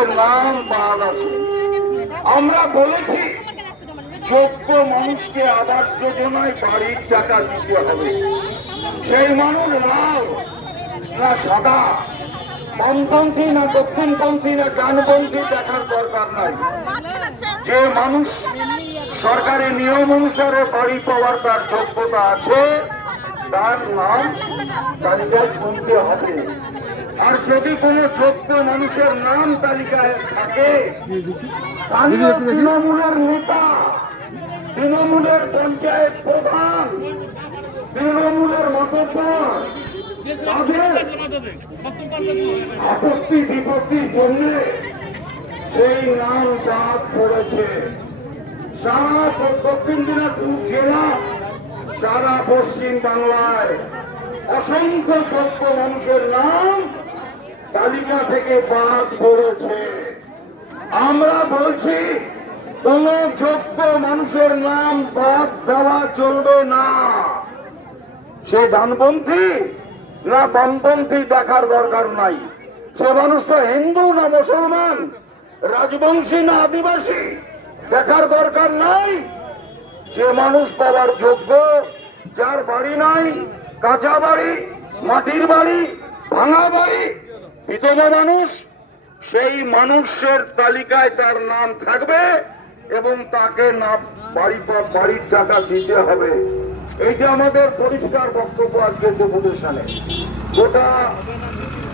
মানুষের নাম বাদ আছে। আমরা বলেছি যোগ্য মানুষকে আবাস যোজনায় বাড়ির টাকা দিতে হবে। সেই মানুষ লাল না সাদা, বামপন্থী না দক্ষিণপন্থী না ডানপন্থী দেখার দরকার নাই। যে মানুষ সরকারি নিয়ম অনুসারে বাড়ি পাওয়ার তার যোগ্যতা আছে তার নাম তালিকায় শুনতে হবে। আর যদি কোনো যোগ্য মানুষের নাম তালিকায় থাকে, স্থানীয় তৃণমূলের নেতা, তৃণমূলের পঞ্চায়েত প্রধান, তৃণমূলের মাতব্বর, তাদের আপত্তি বিপত্তির জন্য সেই নাম বাদ পড়েছে। সারা দক্ষিণ দিনাজপুর জেলা, সারা পশ্চিম বাংলায় অসংখ্য যোগ্য মানুষের নাম তালিকা থেকে বাদ পড়েছে। আমরা বলছি কোন যোগ্য মানুষের নাম বাদ দেওয়া চলবে না। সে ডানপন্থী না বামপন্থী দেখার দরকার নাই। সে মানুষটা হিন্দু না মুসলমান, রাজবংশী না আদিবাসী দেখার দরকার নাই। যে মানুষ পাওয়ার যোগ্য, যার বাড়ি নাই, কাঁচা বাড়ি, মাটির বাড়ি, ভাঙা বাড়ি, বিধবা মানুষ, সেই মানুষের তালিকায় তার নাম থাকবে এবং তাকে না বাড়ির টাকা দিতে হবে। এইটা আমাদের পরিষ্কার বক্তব্য আজকে ডেপুটেশনে। গোটা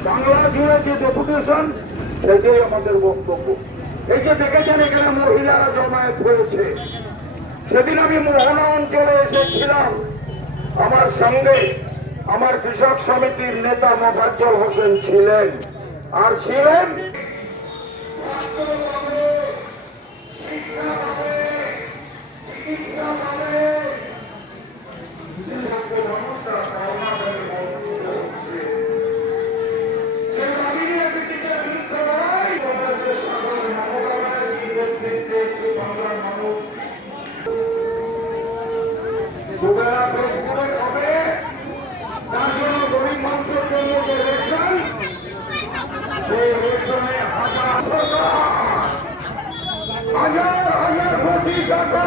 বাংলা জুড়ে যে ডেপুটেশন, সেটাই আমাদের বক্তব্য। এই যে দেখেছেন এখানে মহিলারা জমায়েত হয়েছে, সেদিন আমি মোহনা অঞ্চলে এসেছিলাম। আমার সঙ্গে আমার কৃষক সমিতির নেতা মোফাজ্জল হোসেন ছিলেন, আর ছিলেন হাজার হাজার কোটি টাকা